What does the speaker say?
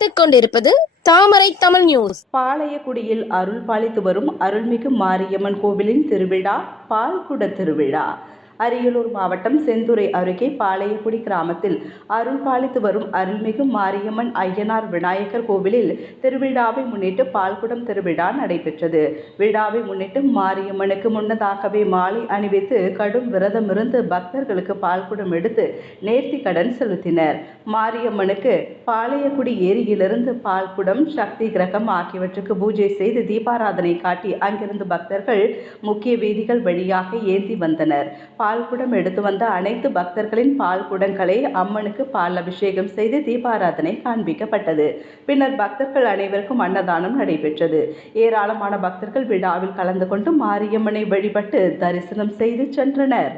பார்த்துக் கொண்டிருப்பது தாமரை தமிழ் நியூஸ். பாளையக்குடியில் அருள் பாலித்து வரும் அருள்மிகு மாரியம்மன் கோவிலின் திருவிழா பால்குட திருவிழா. அரியலூர் மாவட்டம் செந்துறை அருகே பாளையக்குடி கிராமத்தில் அருள் பாலித்து வரும் அருள்மிகு மாரியம்மன் ஐயனார் விநாயகர் கோவிலில் திருவிழாவை முன்னிட்டு பால்குடம் திருவிழா நடைபெற்றது. விழாவை முன்னிட்டு மாரியம்மனுக்கு முன்னதாகவே மாலை அணிவித்து கடும் விரதமிருந்து பக்தர்களுக்கு பால்குடம் எடுத்து நேர்த்தி கடன் செலுத்தினர். மாரியம்மனுக்கு பாளையக்குடி ஏரியிலிருந்து பால்குடம், சக்தி கிரகம் ஆகியவற்றுக்கு பூஜை செய்து தீபாராதனை காட்டி அங்கிருந்து பக்தர்கள் முக்கிய வீதிகள் வழியாக ஏந்தி வந்தனர். பால்குடம் எடுத்து வந்த அனைத்து பக்தர்களின் பால் குடங்களை அம்மனுக்கு பால் அபிஷேகம் செய்து தீபாராதனை காண்பிக்கப்பட்டது. பின்னர் பக்தர்கள் அனைவருக்கும் அன்னதானம் நடைபெற்றது. ஏராளமான பக்தர்கள் விழாவில் கலந்து கொண்டு மாரியம்மனை வழிபட்டு தரிசனம் செய்து சென்றனர்.